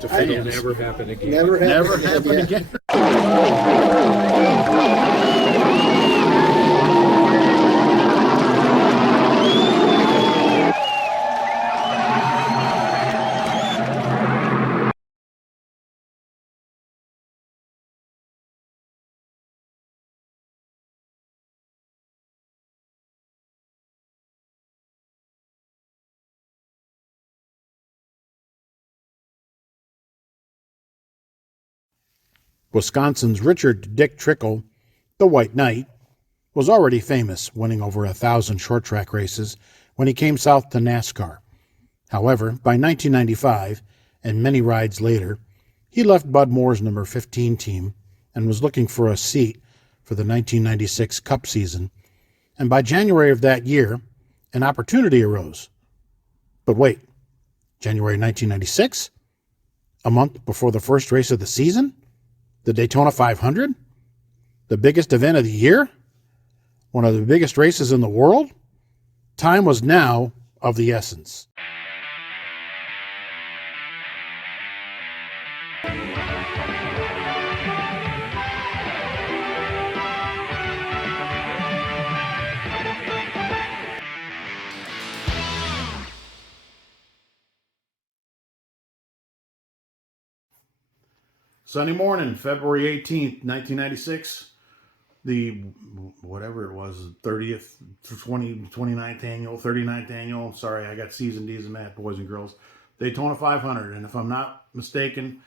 to It'll fans. never happen again. Never happen again. Wisconsin's Richard Dick Trickle, the White Knight, was already famous, winning over 1,000 short track races when he came south to NASCAR. However, by 1995, and many rides later, he left Bud Moore's number 15 team and was looking for a seat for the 1996 Cup season, and by January of that year, an opportunity arose. But wait, January 1996? A month before the first race of the season? The Daytona 500? The biggest event of the year? One of the biggest races in the world? Time was now of the essence. Sunday morning, February 18th, 1996, the, whatever it was, 30th, 29th annual, 39th annual, sorry, I got C's and D's in that, boys and girls, Daytona 500, and if I'm not mistaken,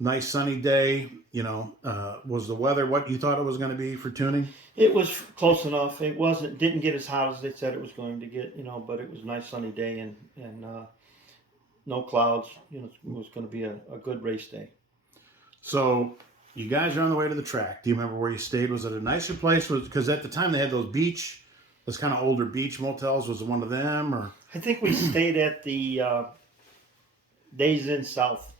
nice sunny day, was the weather what you thought it was going to be for tuning? It was close enough. It didn't get as hot as they said it was going to get, but it was a nice sunny day and no clouds, it was going to be a good race day. So you guys are on the way to the track. Do you remember where you stayed? Was it a nicer place? Because at the time they had those kind of older beach motels. Was it one of them? Or I think we stayed at the Days Inn South,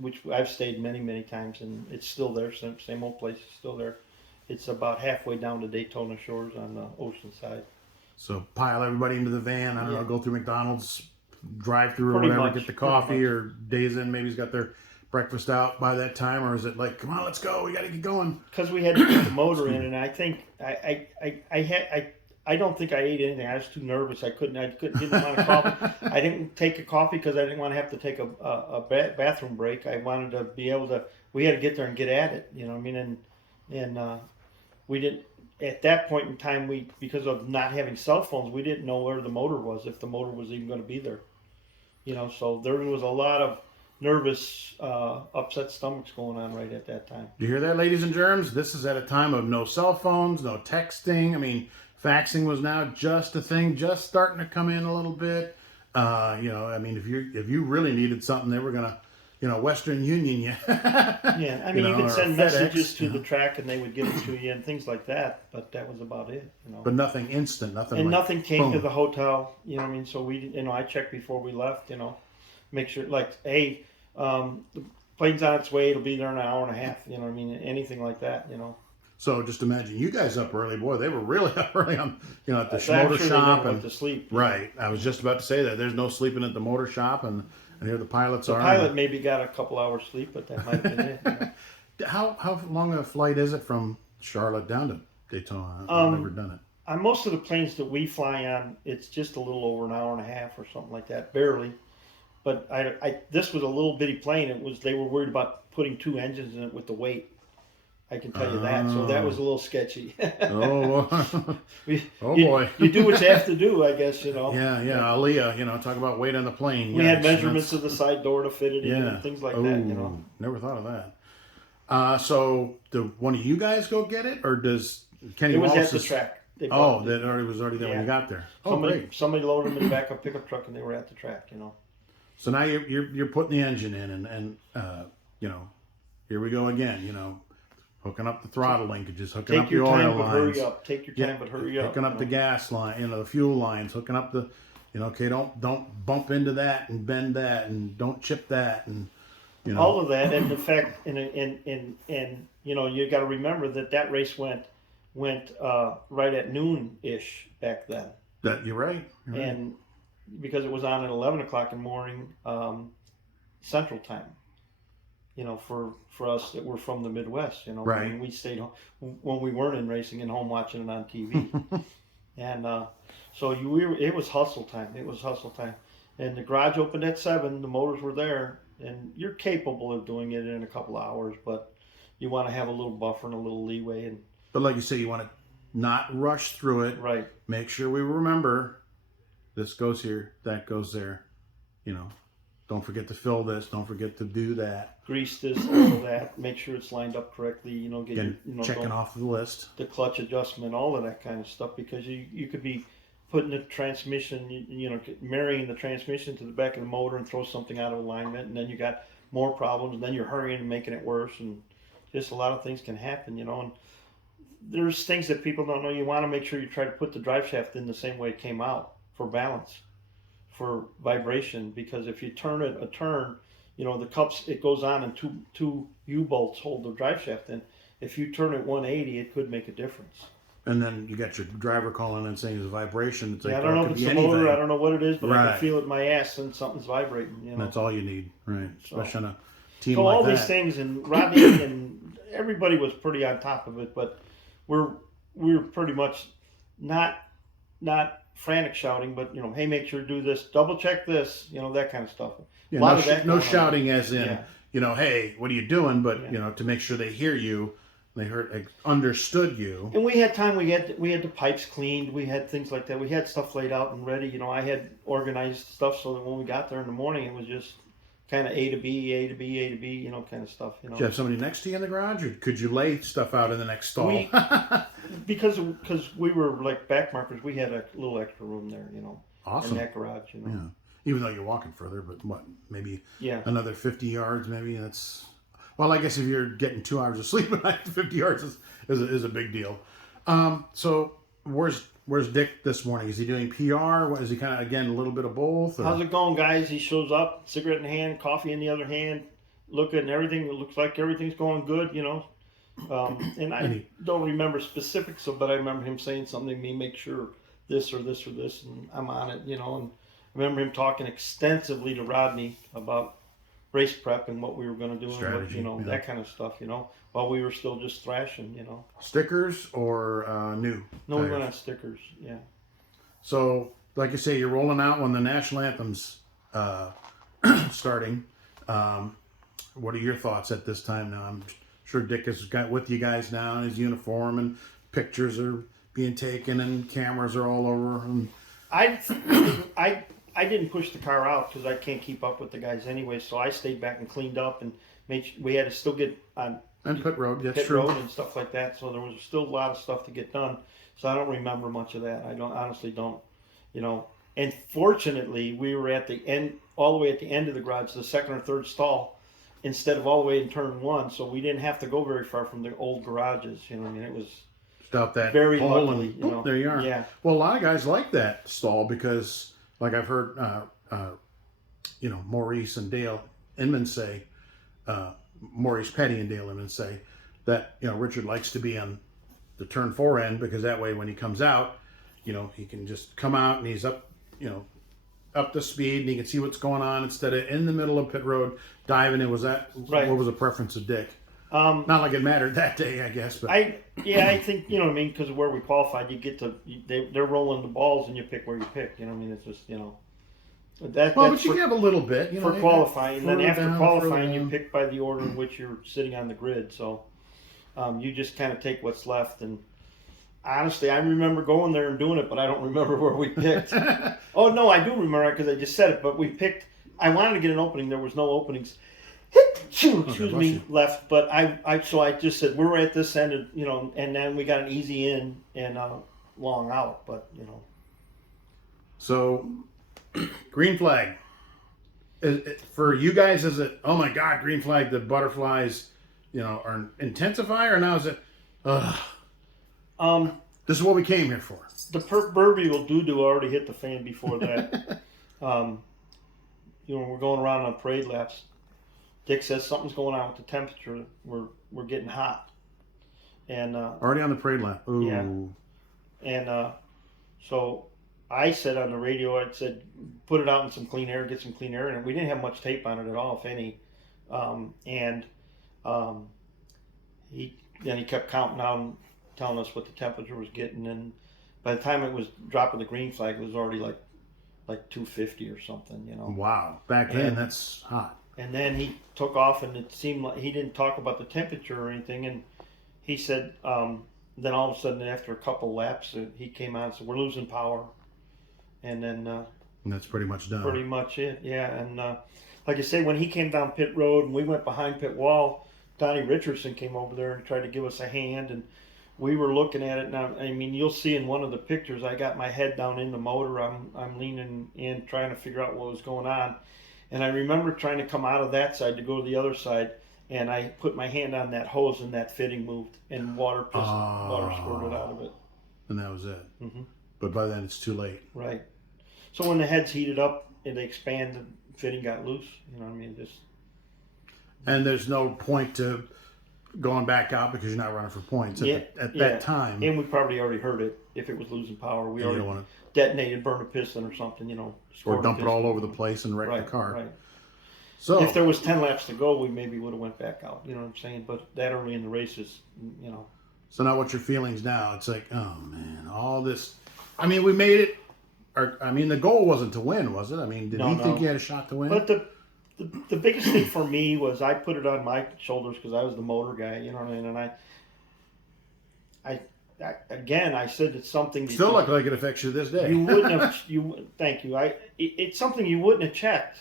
which I've stayed many, many times, and it's still there. Same old place is still there. It's about halfway down to Daytona Shores on the ocean side. So pile everybody into the van. I don't know, go through McDonald's, drive through or Pretty whatever, much, get the coffee, or Days Inn maybe's got their breakfast out by that time, or is it like, come on, let's go, we got to get going? Because we had to put the motor in, and I think I don't think I ate anything. I was too nervous. Didn't want a coffee. I didn't take a coffee because I didn't want to have to take a bathroom break. I wanted to be able to. We had to get there and get at it. And we didn't. At that point in time, because of not having cell phones, we didn't know where the motor was, if the motor was even going to be there. So there was a lot of nervous, upset stomachs going on right at that time. You hear that, ladies and germs? This is at a time of no cell phones, no texting. I mean, faxing was now just a thing, just starting to come in a little bit. If you really needed something, they were gonna, Western Union you. Yeah, I mean, you could send FedEx, messages to the track and they would get it to you and things like that, but that was about it. But nothing instant, nothing. And like, nothing came boom. to the hotel. So we, I checked before we left. Make sure, hey, the plane's on its way. It'll be there in an hour and a half. Anything like that. So just imagine you guys up early, boy. They were really up early on, at the I'm motor sure shop they and went to sleep. Right. I was just about to say that there's no sleeping at the motor shop, and here the pilots are. The pilot maybe got a couple hours sleep, but that might have been it. How long a flight is it from Charlotte down to Daytona? I've never done it. On most of the planes that we fly on, it's just a little over an hour and a half or something like that, barely. But this was a little bitty plane. They were worried about putting two engines in it with the weight. I can tell you that. So that was a little sketchy. Boy. You do what you have to do, I guess, Yeah, Aliyah, talk about weight on the plane. We had measurements of the side door to fit it in and things like that, Never thought of that. So do one of you guys go get it, or does Kenny Wallace? It was at the track. That was already there when you got there. Great. Somebody loaded them in the back of a pickup truck and they were at the track, So now you're putting the engine in and here we go again, hooking up the throttle linkages, hooking up the oil lines. Take your time, but hurry up. Hooking up the gas line, the fuel lines, hooking up the, don't bump into that and bend that and don't chip that and, all of that, and the fact, and you got to remember that race went right at noon-ish back then. That you're right. And because it was on at 11 o'clock in the morning Central Time. for us that were from the Midwest. Right. I mean, we stayed home when we weren't in racing and home watching it on TV. And so it was hustle time. It was hustle time. And the garage opened at 7. The motors were there, and you're capable of doing it in a couple of hours, but you want to have a little buffer and a little leeway. But like you say, you want to not rush through it. Right. Make sure we remember this goes here, that goes there. Don't forget to fill this. Don't forget to do that. Grease this, all that. Make sure it's lined up correctly. Checking off the list. The clutch adjustment, all of that kind of stuff, because you could be putting the transmission, marrying the transmission to the back of the motor and throw something out of alignment, and then you got more problems, and then you're hurrying and making it worse, and just a lot of things can happen, and there's things that people don't know. You want to make sure you try to put the drive shaft in the same way it came out for balance, for vibration, because if you turn it a turn, the cups, it goes on and two U-bolts hold the drive shaft in. If you turn it 180, it could make a difference. And then you got your driver calling and saying it's a vibration. It's I don't know if it's a motor, I don't know what it is, but I can feel it in my ass and something's vibrating. And that's all you need, right? Especially on a team so like all that. These things, and Rodney and everybody was pretty on top of it, but we're pretty much not frantic shouting, but hey, make sure to do this, double check this, that kind of stuff. Yeah, no shouting as in, hey, what are you doing? But to make sure they hear you. They understood you. And we had time. We had the pipes cleaned. We had things like that. We had stuff laid out and ready. I had organized stuff so that when we got there in the morning, it was just kind of A to B, A to B, A to B, kind of stuff. Did you have somebody next to you in the garage, or could you lay stuff out in the next stall? Because we were like back markers, we had a little extra room there, Awesome. in that garage, Yeah. Even though you're walking further, but maybe another 50 yards, maybe that's. Well, I guess if you're getting 2 hours of sleep at night, 50 yards is a big deal. So where's Dick this morning? Is he doing PR? Is he kind of, again, a little bit of both? Or? How's it going, guys? He shows up, cigarette in hand, coffee in the other hand, looking at everything. It looks like everything's going good, And I don't remember specifics, but I remember him saying something to me, make sure this or this or this, and I'm on it, And I remember him talking extensively to Rodney about race prep and what we were going to do, strategy, and what, that kind of stuff, while we were still just thrashing, Stickers or new? No, we went on stickers, yeah. So, like you say, you're rolling out when the national anthem's starting. What are your thoughts at this time now? I'm sure Dick has got with you guys now in his uniform, and pictures are being taken, and cameras are all over. And I didn't push the car out because I can't keep up with the guys anyway, so I stayed back and cleaned up and we had to still get on pit road, that's pit true. road and stuff like that. So there was still a lot of stuff to get done. So I don't remember much of that. I honestly don't. And fortunately, we were at the end, all the way at the end of the garage, the second or third stall, instead of all the way in turn 1. So we didn't have to go very far from the old garages. It was just out that very hole luckily. And boop, there you are. Yeah. Well, a lot of guys like that stall because. Like I've heard, Maurice and Dale Inman say, Maurice Petty and Dale Inman say that, Richard likes to be on the turn 4 end because that way when he comes out, he can just come out and he's up, up to speed and he can see what's going on instead of in the middle of pit road diving in. Was that, right. What was the preference of Dick? Not like it mattered that day, I guess. But I think because of where we qualified, you get to they're rolling the balls and you pick where you pick. It's just but you have a little bit for qualifying. And then after qualifying, you pick by the order in which you're sitting on the grid. So you just kind of take what's left. And honestly, I remember going there and doing it, but I don't remember where we picked. Oh no, I do remember because I just said it. But we picked. I wanted to get an opening. There was no openings. Excuse me, left, but I just said we're at this end, and then we got an easy in and long out, but So, green flag. For you guys, is it? Oh my God, green flag! The butterflies, are intensify, or now is it? This is what we came here for. The proverbial doo-doo already hit the fan before that. We're going around on parade laps. Dick says something's going on with the temperature. We're getting hot, and already on the parade lap. Ooh. Yeah, and so I said on the radio, I said, put it out in some clean air, get some clean air, and we didn't have much tape on it at all, if any. and he kept counting down, telling us what the temperature was getting, and by the time it was dropping the green flag, it was already like 250 or something, you know. Wow. Back then, that's hot. And then he took off, and it seemed like he didn't talk about the temperature or anything. And he said, then all of a sudden, after a couple laps, he came out and said, "We're losing power." And then and that's pretty much done. Pretty much it, yeah. And like I say, when he came down pit road and we went behind pit wall, Donnie Richardson came over there and tried to give us a hand, and we were looking at it. Now, I mean, you'll see in one of the pictures, I got my head down in the motor. I'm leaning in, trying to figure out what was going on. And I remember trying to come out of that side to go to the other side, and I put my hand on that hose, and that fitting moved, and water squirted out of it. And that was it. Mm-hmm. But by then, it's too late. Right. So when the heads heated up and they expanded, the fitting got loose. You know what I mean? And there's no point to going back out because you're not running for points at that time. And we probably already heard it if it was losing power. We already detonated, burned a piston or something, you know. Or dump it all over the place and wreck the car. Right. So if there was 10 laps to go, we maybe would have went back out. You know what I'm saying? But that early in the races, you know. So now what's your feelings now? It's like, oh, man, all this. I mean, we made it. The goal wasn't to win, was it? I mean, did he think he had a shot to win? But the biggest thing for me was I put it on my shoulders because I was the motor guy, you know what I mean? And I said it's something. Still look like it affects you this day. You wouldn't have. Thank you. It's something you wouldn't have checked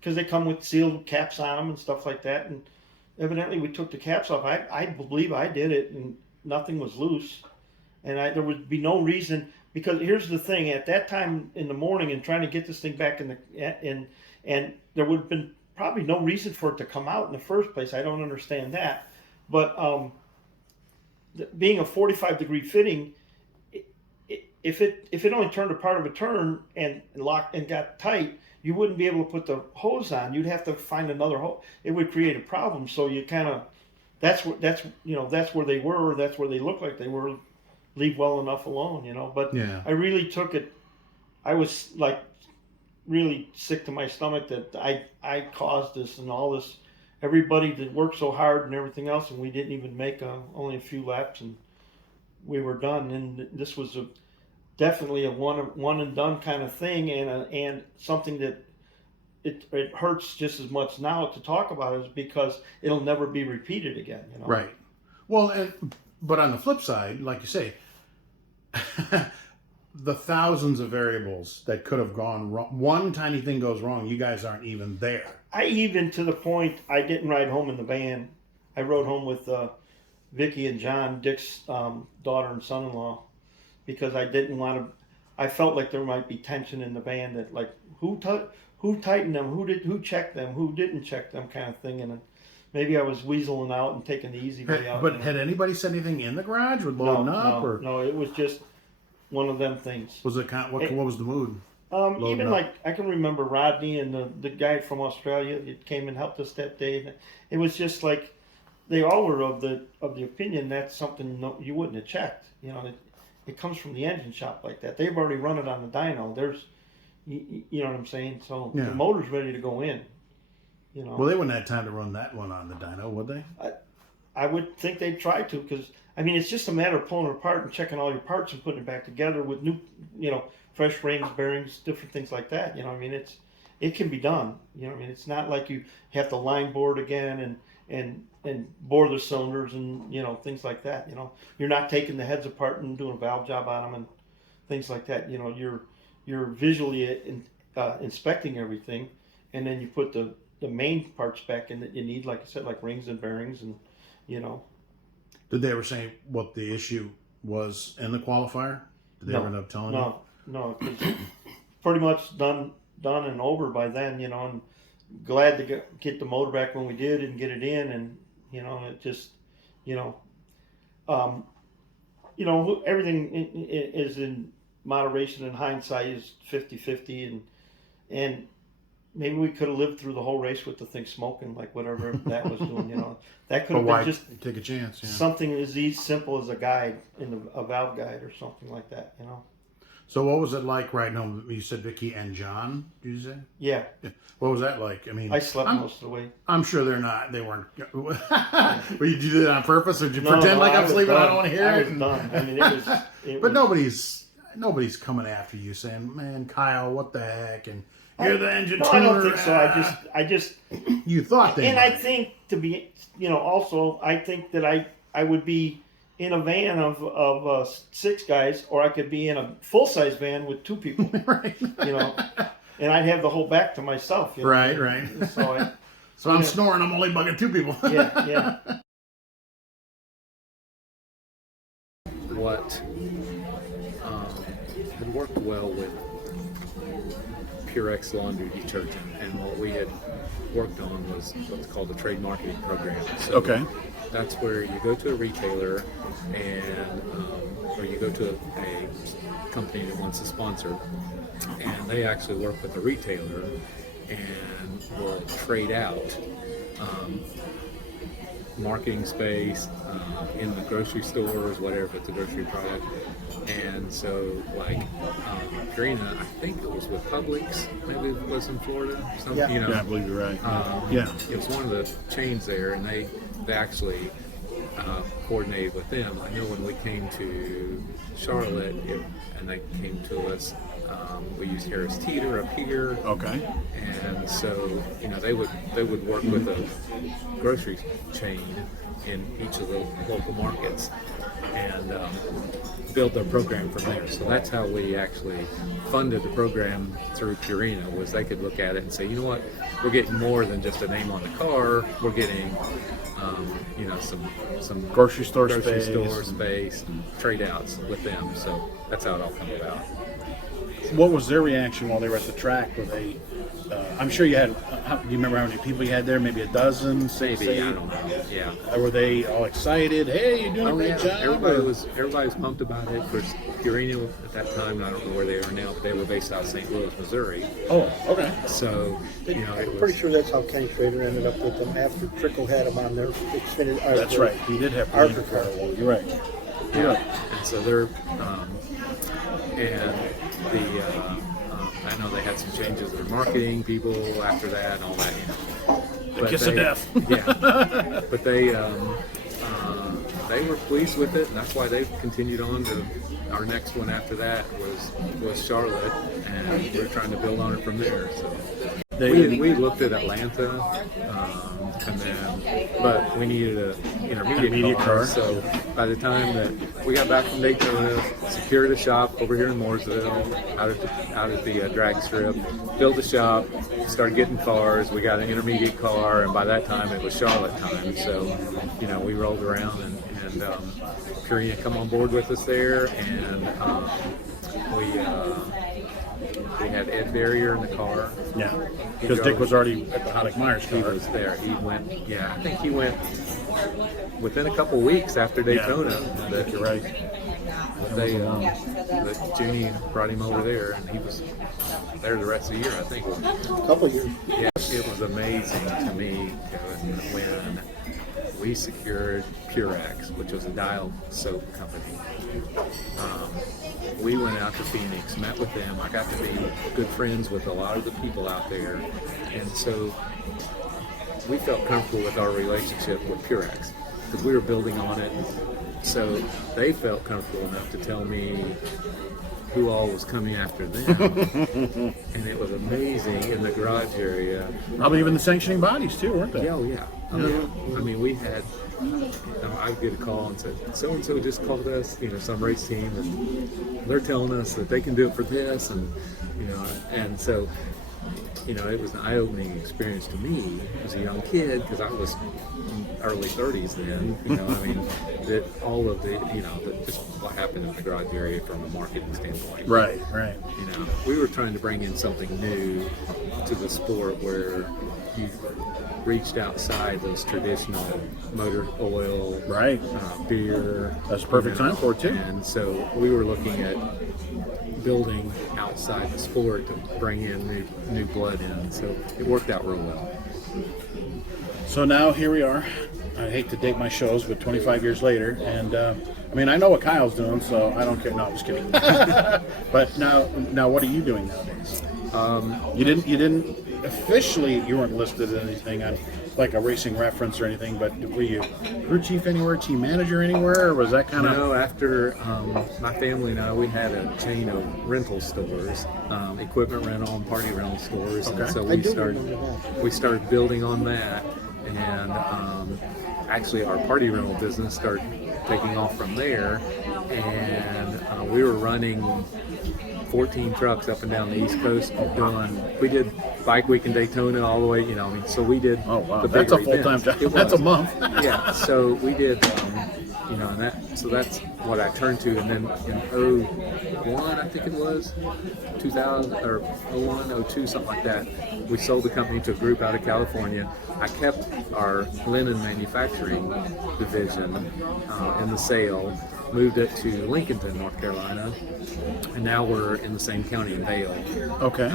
because they come with sealed caps on them and stuff like that. And evidently, we took the caps off. I believe I did it, and nothing was loose. And there would be no reason. Because here's the thing: at that time in the morning, and trying to get this thing back and there would have been probably no reason for it to come out in the first place. I don't understand that. But being a 45-degree fitting, if it only turned a part of a turn and locked and got tight, you wouldn't be able to put the hose on. You'd have to find another hose. It would create a problem. So you kind of that's where they were. That's where they looked like they were. Leave well enough alone, you know. But yeah. I really took it. I was like really sick to my stomach that I caused this and all this. Everybody that worked so hard and everything else, and we didn't even make only a few laps, and we were done. And this was definitely a one and done kind of thing, and something that it hurts just as much now to talk about is because it'll never be repeated again, you know. Right. Well, but on the flip side, like you say, the thousands of variables that could have gone wrong. One tiny thing goes wrong, you guys aren't even there. To the point, I didn't ride home in the van. I rode home with Vicky and John, Dick's daughter and son-in-law, because I didn't want to. I felt like there might be tension in the van that, like, who tightened them, who checked them, who didn't check them, kind of thing, and maybe I was weaseling out and taking the easy way out. But had anybody said anything in the garage with loading up? No, it was just one of them things. Was it what was the mood? Even like I can remember Rodney and the guy from Australia that came and helped us that day. It was just like they all were of the opinion that's something you wouldn't have checked. You know, it comes from the engine shop like that. They've already run it on the dyno. You know what I'm saying? So the motor's ready to go in. You know. Well, they wouldn't have time to run that one on the dyno, would they? I would think they'd try to, because I mean it's just a matter of pulling it apart and checking all your parts and putting it back together with new, fresh rings, bearings, different things like that. You know, I mean it can be done. You know, I mean it's not like you have to line board again and bore the cylinders and things like that. You know, you're not taking the heads apart and doing a valve job on them and things like that. You know, you're visually inspecting everything, and then you put the main parts back in that you need, like I said, like rings and bearings and, Did they ever say what the issue was in the qualifier? Did they ever end up telling you? No, because pretty much done and over by then, and glad to get the motor back when we did and get it in, and, it just, everything is in moderation, and hindsight is 50-50, and maybe we could have lived through the whole race with the thing smoking, like whatever that was doing, That could have been just take a chance. Yeah. Something as simple as a guide a valve guide or something like that, So what was it like right now? You said Vicky and John, did you say? Yeah. What was that like? I mean, I slept most of the way. I'm sure they weren't. Well, you did it on purpose, or did you pretend like I'm sleeping? I don't want to hear it. I was done. I mean, it but was, nobody's coming after you saying, "Man, Kyle, what the heck?" And you're the engine no, tuner. I don't think so. I just. You thought they. And might. I think to be, also, I think that I would be in a van of 6 guys, or I could be in a full size van with 2 people. Right. And I'd have the whole back to myself. Right. So I'm Yeah. snoring. I'm only bugging 2 people. Yeah. What had worked well with Purex laundry detergent, and what we had worked on was what's called the trade marketing program. So Okay. that's where you go to a retailer and or you go to a company that wants to sponsor, and they actually work with the retailer and will trade out marketing space in the grocery stores, whatever, if it's a grocery product. And so, like, Purina, I think it was with Publix, maybe it was in Florida, something, Yeah. Yeah, I believe you're right. Yeah. It was one of the chains there, and they actually coordinated with them. I know when we came to Charlotte, and they came to us, we used Harris Teeter up here. Okay. And so, they would work with a grocery chain in each of the local markets and build their program from there. So that's how we actually funded the program through Purina, was they could look at it and say, you know what, we're getting more than just a name on the car. We're getting, some Grocery store space and trade outs with them. So that's how it all come about. What was their reaction while they were at the track? Were they? I'm sure you had. Do you remember how many people you had there? Maybe a dozen, Maybe, I don't know. Yeah. Were they all excited? Hey, you're doing a great job. Everybody was pumped about it. Of course, Purina at that time, and I don't know where they are now, but they were based out of St. Louis, Missouri. Oh, okay. So, it I'm was. pretty sure that's how Kenny Schrader ended up with them after Trickle had him on their Xfinity. That's right. He did have Arthur car. car. You're right. Yeah. And so they're, I know they had some changes in their marketing people after that and all that, The kiss of death. Yeah. But they were pleased with it, and that's why they've continued on to our next one after that was Charlotte, and we're trying to build on it from there. So we looked at Atlanta, but we needed an intermediate car. So by the time that we got back from Daytona, secured a shop over here in Mooresville, out at the drag strip, built a shop, started getting cars. We got an intermediate car, and by that time it was Charlotte time. So we rolled around and Purina come on board with us there, and we had Ed Barrier in the car. Yeah. Because Dick was already at the Hoddick Myers car. He was there. He went. Yeah, I think he went within a couple weeks after Daytona. Yeah, I think you're right. That Junie brought him over there, and he was there the rest of the year, I think. A couple of years. Yeah, it was amazing to me, Kevin, when we secured Purex, which was a dial soap company. We went out to Phoenix, met with them. I got to be good friends with a lot of the people out there, and so we felt comfortable with our relationship with Purex because we were building on it. So they felt comfortable enough to tell me who all was coming after them. And it was amazing in the garage area. Probably even the sanctioning bodies too, weren't they? Yeah, oh yeah. I mean, we had. I'd get a call and said, so and so just called us, some race team, and they're telling us that they can do it for this, and and so. It was an eye-opening experience to me as a young kid, because I was in early 30s then. That all of the, just what happened in the garage area from a marketing standpoint. Right. We were trying to bring in something new to the sport where you reached outside those traditional motor oil, Right. Beer. That's a perfect time for it too. And so we were looking at building outside the sport to bring in new blood in. So it worked out real well. So now here we are, I hate to date my shows, but 25 years later, and I mean, I know what Kyle's doing, so I don't care. No, I'm just kidding. But now, what are you doing nowadays? You didn't officially. You weren't listed in anything on like a racing reference or anything. But were you crew chief anywhere, team manager anywhere, or was that kind of? No, after my family and I, we had a chain of rental stores, equipment rental and party rental stores, Okay. and so we started building on that, and actually our party rental business started taking off from there, and we were running 14 trucks up and down the East Coast. We did Bike Week in Daytona all the way, so we did. Oh wow, the that's a bigger full-time events. job. That's a month. Yeah, so we did, so that's what I turned to, and then in 01, I think it was, 2000 or 01, 02, something like that, we sold the company to a group out of California. I kept our linen manufacturing division in the sale, moved it to Lincolnton, North Carolina, and now we're in the same county in Vail. Okay.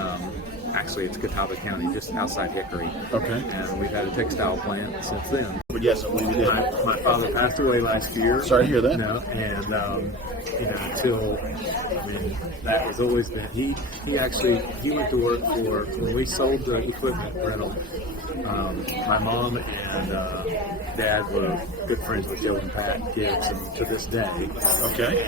Actually, it's Catawba County, just outside Hickory. Okay. And we've had a textile plant since then. But yes, I believe you did. My father passed away last year. Sorry to hear that. And until that was always been. He went to work for when we sold the equipment rental. My mom and dad were good friends with Joe and Pat Gibbs, and to this day. Okay.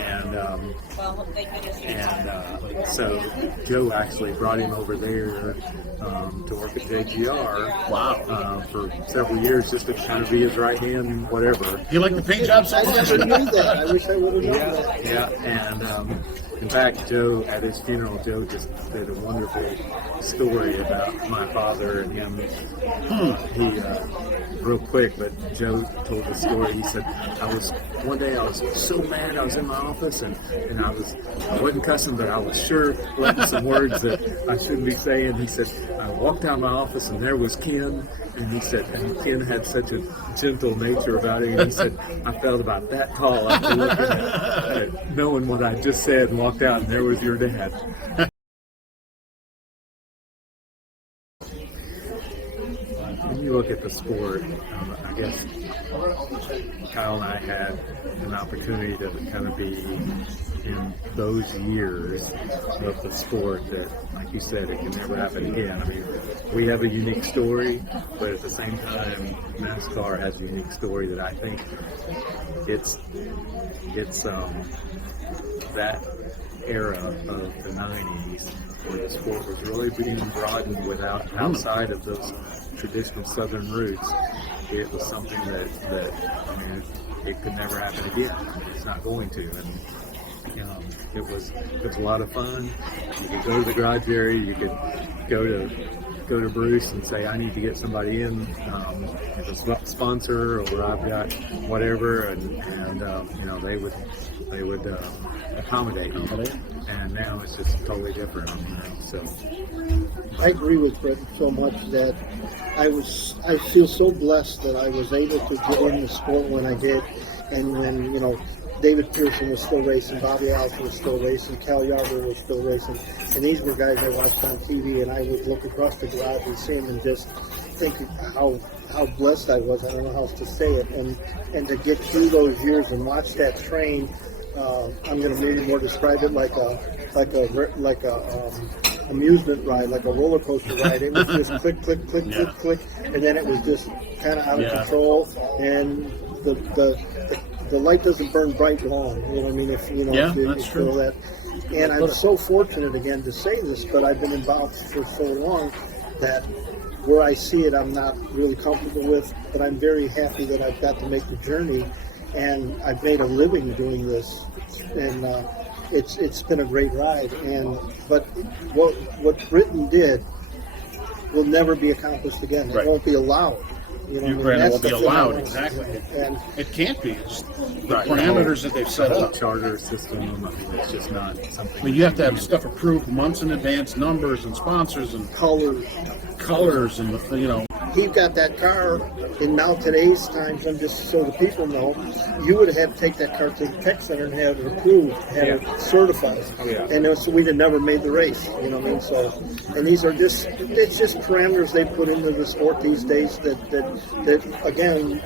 And so Joe actually brought him over there to work at JGR. Wow. For several years, just to kind of be his right hand, whatever. You like the paint job so I much? never knew that. I wish I would have known that. Yeah, and in fact, Joe, at his funeral, Joe just did a wonderful story about my father and him. He, real quick, but Joe told the story. He said, one day I was so mad, I was in my office, and I wasn't cussing, but I was sure letting some words that I shouldn't be saying. He said, I walked out of my office, and there was Ken, and he said, and Ken had such a gentle nature about him, and he said, I felt about that tall after looking at knowing what I just said, and walked out, and there was your dad. When you look at the sport, I guess Kyle and I had an opportunity to kind of be in those years of the sport that, like you said, it can never happen again. I mean, we have a unique story, but at the same time, NASCAR has a unique story that I think it's that era of the 90s where the sport was really being broadened outside of those traditional Southern roots. It was something that I mean, it could never happen again. It's not going to, and it was a lot of fun. You could go to the garage area. You could go to Bruce and say, I need to get somebody in, as a sponsor, or I've got whatever, and they would accommodate me. And now it's just totally different. So I agree with Brittan so much that I feel so blessed that I was able to get in the sport when I did, and when David Pearson was still racing, Bobby Allen was still racing, Cal Yarber was still racing, and these were guys I watched on TV, and I would look across the garage and see them and just think how blessed I was. I don't know how else to say it, and to get through those years and watch that train. I'm going to maybe more describe it like a amusement ride, like a roller coaster ride. It was just click, click, click, click, click, and then it was just kind of out of control, and the light doesn't burn bright long. You know what I mean? If that's true. Feel that. And I'm so fortunate again to say this, but I've been involved for so long that where I see it, I'm not really comfortable with, but I'm very happy that I've got to make the journey, and I've made a living doing this, and it's been a great ride. But what Brittan did will never be accomplished again. It won't be allowed. It won't be allowed, exactly. And it can't be. It's the parameters that they've set up. Charter system, I mean, it's just not something. I mean, you have to have stuff approved months in advance, numbers and sponsors and colors. colors, and he got that car, in now today's times, and just so the people know, you would have had to take that car to the tech center and have it approved, have it certified. And so we'd have never made the race, you know what I mean? So, and these are just, it's just parameters they put into the sport these days that again,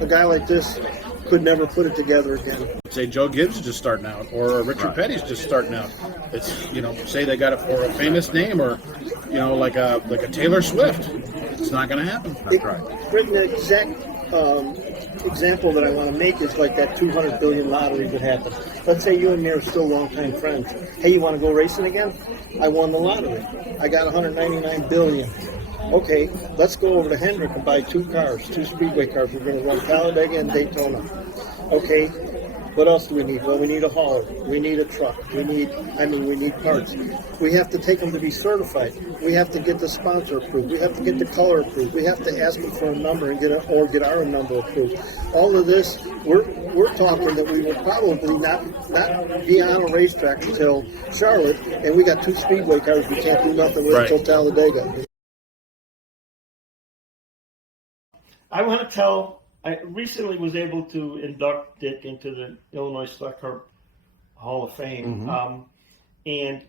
a guy like this could never put it together again. Say Joe Gibbs is just starting out, or Richard Petty's just starting out. It's, say they got it for a famous name, or like a Taylor Swift. It's not going to happen. That's right. Brittan, the exact example that I want to make is like that 200 billion lottery that happened. Let's say you and me are still longtime friends. Hey, you want to go racing again? I won the lottery. I got 199 billion. Okay, let's go over to Hendrick and buy 2 cars, 2 speedway cars. We're going to run Talladega and Daytona. Okay, what else do we need? Well, we need a hauler. We need a truck. We need parts. We have to take them to be certified. We have to get the sponsor approved. We have to get the color approved. We have to ask them for a number and get our number approved. All of this, we're talking that we will probably not be on a racetrack until Charlotte, and we got 2 speedway cars we can't do nothing with until Talladega. I want to tell, I recently was able to induct Dick into the Illinois Stock Car Hall of Fame. And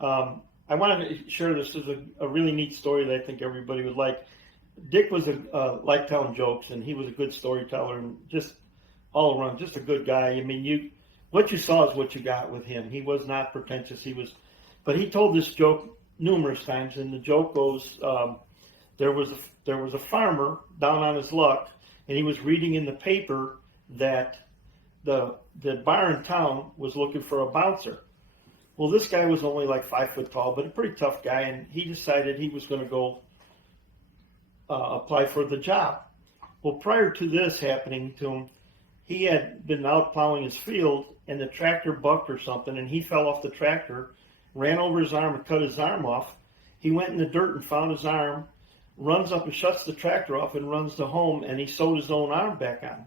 I wanted to share this as a really neat story that I think everybody would like. Dick was like telling jokes, and he was a good storyteller, and just all around, just a good guy. I mean, what you saw is what you got with him. He was not pretentious. But he told this joke numerous times, and the joke goes, there was a farmer down on his luck, and he was reading in the paper that the bar in town was looking for a bouncer. Well, this guy was only like 5 foot tall, but a pretty tough guy, and he decided he was going to go apply for the job. Well, prior to this happening to him, he had been out plowing his field, and the tractor bucked or something, and he fell off the tractor, ran over his arm and cut his arm off. He went in the dirt and found his arm, runs up and shuts the tractor off and runs to home, and he sewed his own arm back on.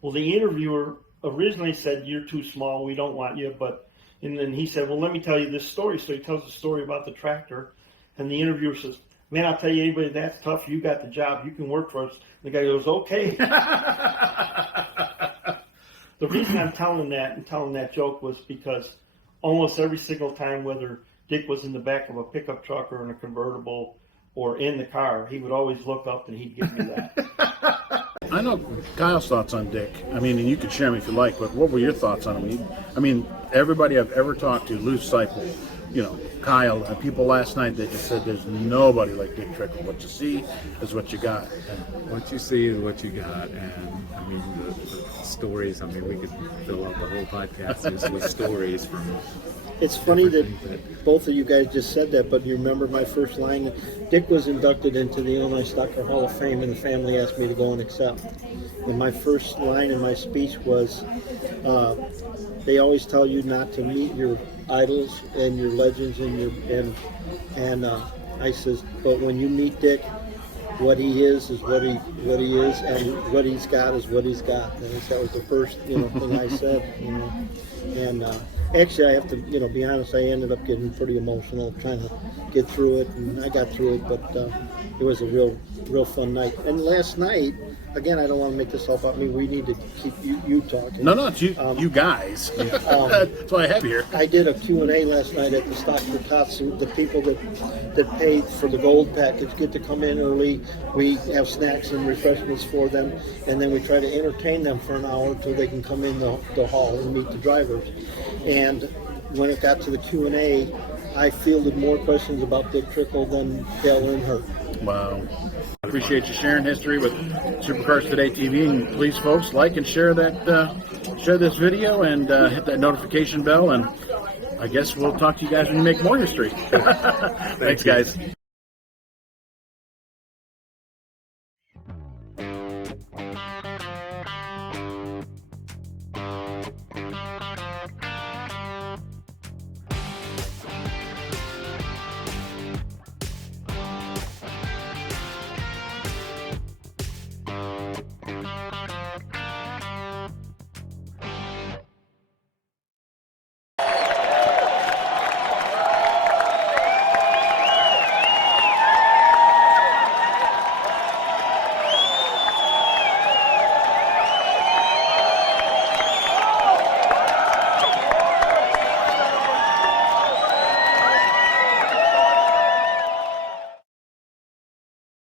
Well, the interviewer originally said, "You're too small, we don't want you," and then he said, "Well, let me tell you this story." So he tells the story about the tractor, and the interviewer says, "Man, I'll tell you, anybody that's tough, you got the job, you can work for us." The guy goes, "Okay." The reason I'm telling that joke was because almost every single time, whether Dick was in the back of a pickup truck or in a convertible or in the car, he would always look up and he'd give me that. I know Kyle's thoughts on Dick. I mean, and you can share them if you like, but what were your thoughts on him? I mean, everybody I've ever talked to, Lou Seipel, Kyle, people last night, they just said there's nobody like Dick Trickle. What you see is what you got. And what you see is what you got. And, I mean, the stories, I mean, we could fill out the whole podcast just with stories from... It's funny that both of you guys just said that, but you remember my first line? Dick was inducted into the Illinois Stock Car Hall of Fame, and the family asked me to go and accept. And my first line in my speech was, they always tell you not to meet your idols and your legends and I says, but when you meet Dick, what he is what he is, and what he's got is what he's got. And that was the first thing I said. And actually, I have to be honest. I ended up getting pretty emotional trying to get through it, and I got through it. But it was a real fun night. And last night, again, I don't want to make this all about me. We need to keep you talking. No, it's you guys. That's why I have you here. I did a Q&A last night at the Stock for Tots. The people that paid for the gold package get to come in early. We have snacks and refreshments for them, and then we try to entertain them for an hour until they can come in the hall and meet the drivers. And when it got to the Q&A, I fielded more questions about Dick Trickle than Dale Earnhardt. Wow. I appreciate you sharing history with Supercars Today TV, and please, folks, like and share this video and hit that notification bell, and I guess we'll talk to you guys when you make more history. Thanks, guys.